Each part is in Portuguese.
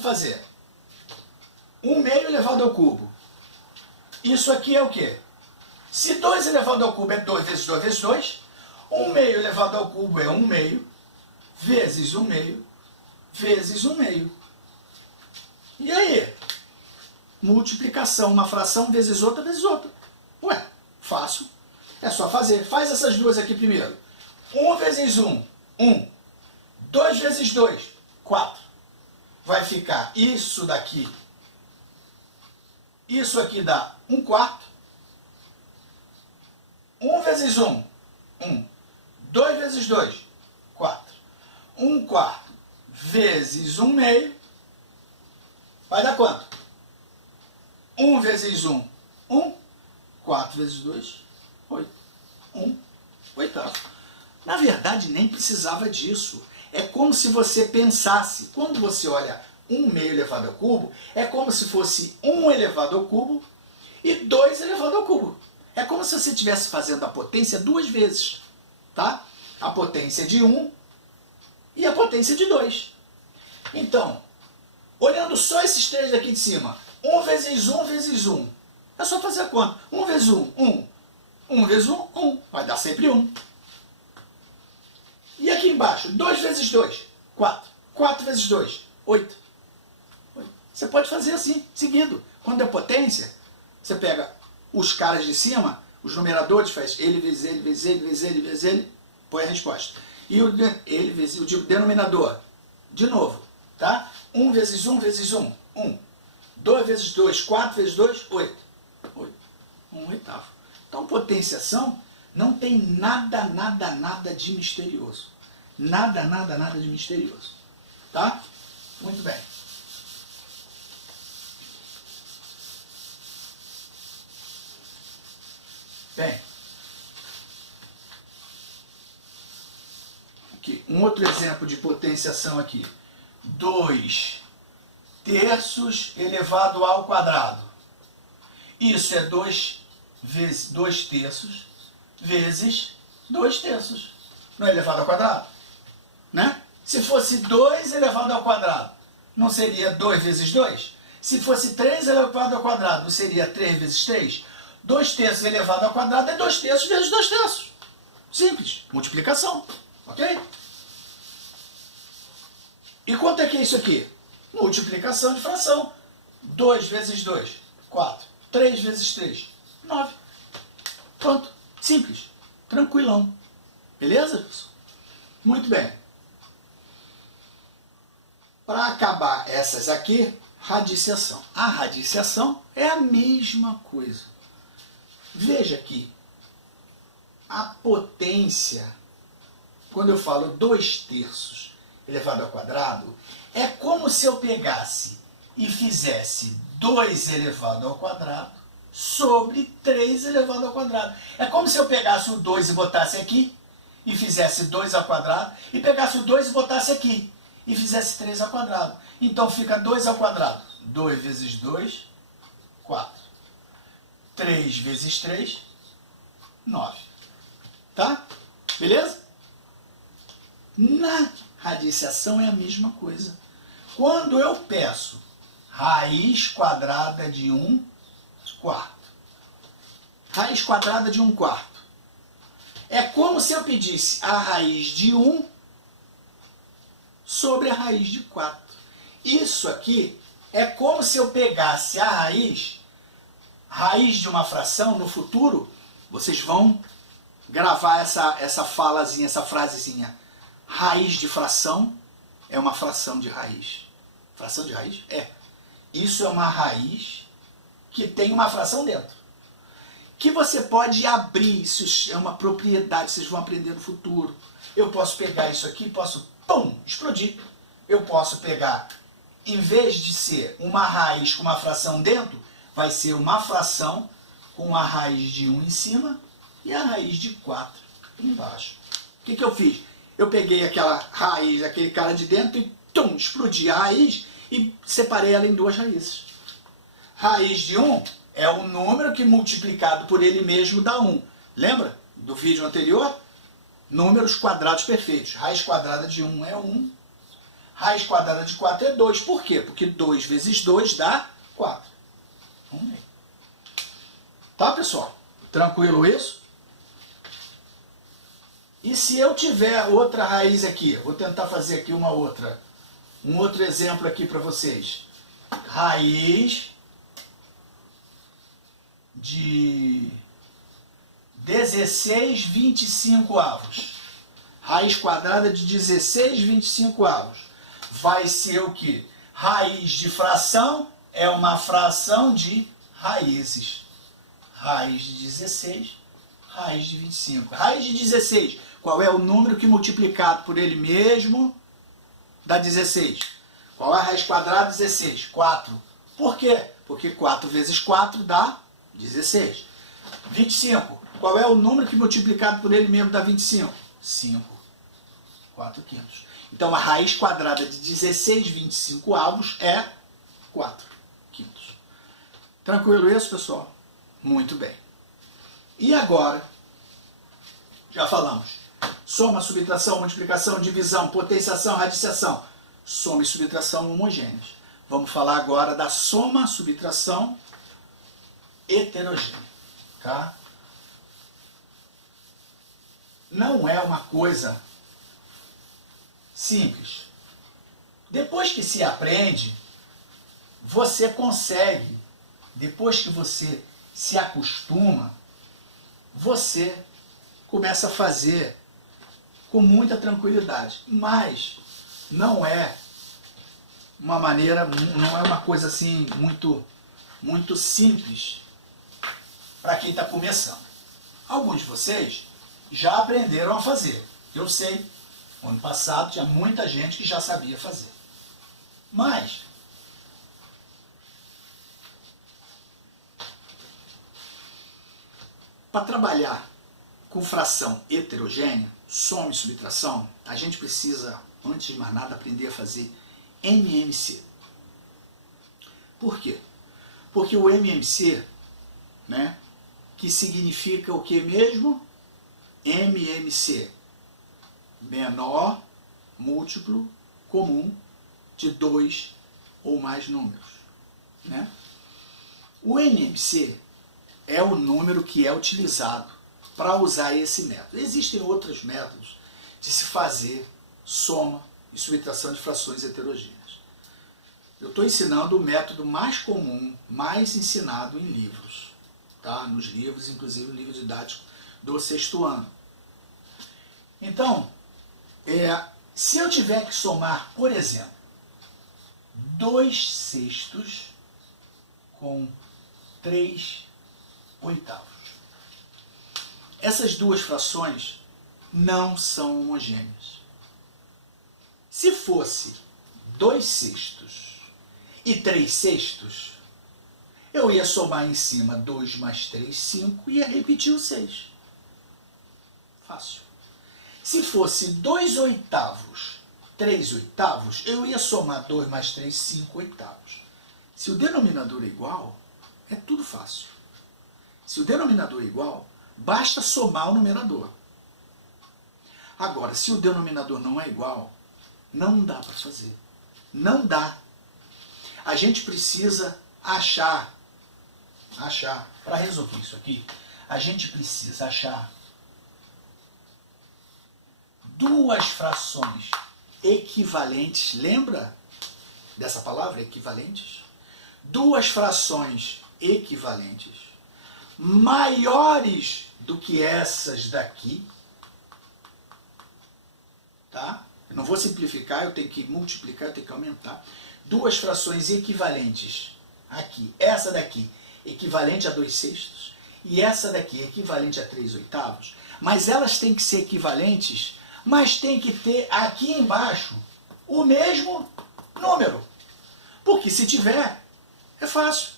vamos fazer 1 meio elevado ao cubo. Isso aqui é o quê? Se 2 elevado ao cubo é 2 vezes 2 vezes 2, 1 meio elevado ao cubo é 1 meio, vezes 1 meio, vezes 1 meio. E aí? Multiplicação, uma fração vezes outra vezes outra. Ué, fácil. É só fazer. Faz essas duas aqui primeiro. 1 vezes 1, 1. 2 vezes 2, 4. Vai ficar isso daqui. Isso aqui dá 1 quarto. 1 vezes 1, 1. 2 vezes 2, 4. 1 quarto vezes 1 meio. Vai dar quanto? 1 vezes 1, 1. 4 vezes 2, 8. 1 oitavo. Na verdade, nem precisava disso. É como se você pensasse, quando você olha 1 meio elevado ao cubo, é como se fosse 1 elevado ao cubo e 2 elevado ao cubo. É como se você estivesse fazendo a potência duas vezes, tá? A potência de 1 e a potência de 2. Então, olhando só esses três daqui de cima, 1 vezes 1 vezes 1. É só fazer a conta. 1 vezes 1, 1. 1 vezes 1, 1. Vai dar sempre 1. E aqui embaixo, 2 vezes 2, 4. 4 vezes 2, 8. Você pode fazer assim, seguido. Quando é potência, você pega os caras de cima, os numeradores, faz ele vezes ele, vezes ele, vezes ele, vezes ele, põe a resposta. E o ele vezes o denominador, de novo, tá? 1 vezes 1 vezes 1, 1. 2 vezes 2, 4 vezes 2, 8. 8. 1 oitavo. Então, potenciação não tem nada, nada, nada de misterioso. Nada, nada, nada de misterioso. Tá? Muito bem. Bem. Aqui, um outro exemplo de potenciação aqui. 2 terços elevado ao quadrado. Isso é 2 vezes 2 terços vezes 2 terços. Não é elevado ao quadrado? Né? Se fosse 2 elevado ao quadrado, não seria 2 vezes 2? Se fosse 3 elevado ao quadrado, não seria 3 vezes 3? 2 terços elevado ao quadrado é 2 terços vezes 2 terços. Simples. Multiplicação. Ok? E quanto é que é isso aqui? Multiplicação de fração. 2 vezes 2, 4. 3 vezes 3, 9. Pronto. Simples. Tranquilão. Beleza, pessoal? Muito bem. Para acabar essas aqui, radiciação. A radiciação é a mesma coisa. Veja aqui. A potência, quando eu falo 2 terços elevado ao quadrado, é como se eu pegasse e fizesse 2 elevado ao quadrado sobre 3 elevado ao quadrado. É como se eu pegasse o 2 e botasse aqui, e fizesse 2 ao quadrado, e pegasse o 2 e botasse aqui, e fizesse 3 ao quadrado. Então fica 2 ao quadrado. 2 vezes 2, 4. 3 vezes 3, 9. Tá? Beleza? Na radiciação é a mesma coisa. Quando eu peço raiz quadrada de 1 quarto. Raiz quadrada de 1 quarto. É como se eu pedisse a raiz de 1 sobre a raiz de 4. Isso aqui é como se eu pegasse a raiz de uma fração no futuro. Vocês vão gravar essa falazinha, essa frasezinha. Raiz de fração é uma fração de raiz. Fração de raiz? É. Isso é uma raiz que tem uma fração dentro. Que você pode abrir, isso é uma propriedade, vocês vão aprender no futuro. Eu posso pegar isso aqui, posso, pum, explodir. Eu posso pegar, em vez de ser uma raiz com uma fração dentro, vai ser uma fração com a raiz de 1 em cima e a raiz de 4 embaixo. O que eu fiz? Eu peguei aquela raiz, aquele cara de dentro e tum, explodi a raiz e separei ela em duas raízes. Raiz de 1 é o número que multiplicado por ele mesmo dá 1. Lembra do vídeo anterior? Números quadrados perfeitos. Raiz quadrada de 1 é 1. Raiz quadrada de 4 é 2. Por quê? Porque 2 vezes 2 dá 4. 1/2. Tá, pessoal? Tranquilo isso? E se eu tiver outra raiz aqui? Vou tentar fazer aqui um outro exemplo aqui para vocês. Raiz de 16/25. Raiz quadrada de 16/25. Vai ser o que? Raiz de fração é uma fração de raízes. Raiz de 16, raiz de 25. Raiz de 16, qual é o número que multiplicado por ele mesmo dá 16? Qual é a raiz quadrada de 16? 4. Por quê? Porque 4 vezes 4 dá 16. 25. Qual é o número que multiplicado por ele mesmo dá 25? 5. 4/5. Então a raiz quadrada de 16/25 é 4/5. Tranquilo isso, pessoal? Muito bem. E agora, já falamos, soma, subtração, multiplicação, divisão, potenciação, radiciação. Soma e subtração homogêneas. Vamos falar agora da soma, subtração heterogênea. Tá? Não é uma coisa simples. Depois que se aprende, você consegue, depois que você se acostuma, você começa a fazer com muita tranquilidade. Mas não é uma maneira, não é uma coisa assim muito simples para quem está começando. Alguns de vocês já aprenderam a fazer. Eu sei, ano passado tinha muita gente que já sabia fazer. Mas para trabalhar com fração heterogênea, soma e subtração, a gente precisa, antes de mais nada, aprender a fazer MMC. Por quê? Porque o MMC, né, que significa o que mesmo? MMC, menor múltiplo comum de 2 ou mais números. Né? O MMC é o número que é utilizado para usar esse método. Existem outros métodos de se fazer soma e subtração de frações heterogêneas. Eu estou ensinando o método mais comum, mais ensinado em livros. Tá? Nos livros, inclusive o livro didático do 6º ano. Então, se eu tiver que somar, por exemplo, 2/6 com 3/8. Essas duas frações não são homogêneas. Se fosse 2/6 e 3/6, eu ia somar em cima 2 mais 3, 5 e ia repetir o 6. Fácil. Se fosse 2/8, 3/8, eu ia somar 2 mais 3, 5/8. Se o denominador é igual, é tudo fácil. Se o denominador é igual, basta somar o numerador. Agora, se o denominador não é igual, não dá para fazer. Não dá. A gente precisa achar, para resolver isso aqui, a gente precisa achar duas frações equivalentes. Lembra dessa palavra, equivalentes? Duas frações equivalentes maiores do que essas daqui, tá? Eu não vou simplificar, eu tenho que multiplicar, eu tenho que aumentar. Duas frações equivalentes aqui, essa daqui equivalente a 2/6 e essa daqui equivalente a 3/8, mas elas têm que ser equivalentes, mas tem que ter aqui embaixo o mesmo número, porque se tiver, é fácil.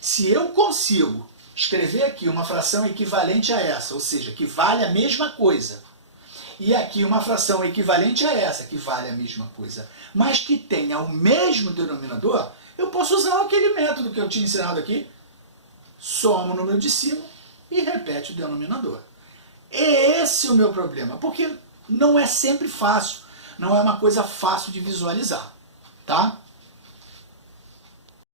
Se eu consigo escrever aqui uma fração equivalente a essa, ou seja, que vale a mesma coisa, e aqui uma fração equivalente a essa, que vale a mesma coisa, mas que tenha o mesmo denominador, eu posso usar aquele método que eu tinha ensinado aqui, soma o número de cima e repete o denominador. É esse o meu problema, porque não é sempre fácil. não é uma coisa fácil de visualizar, tá?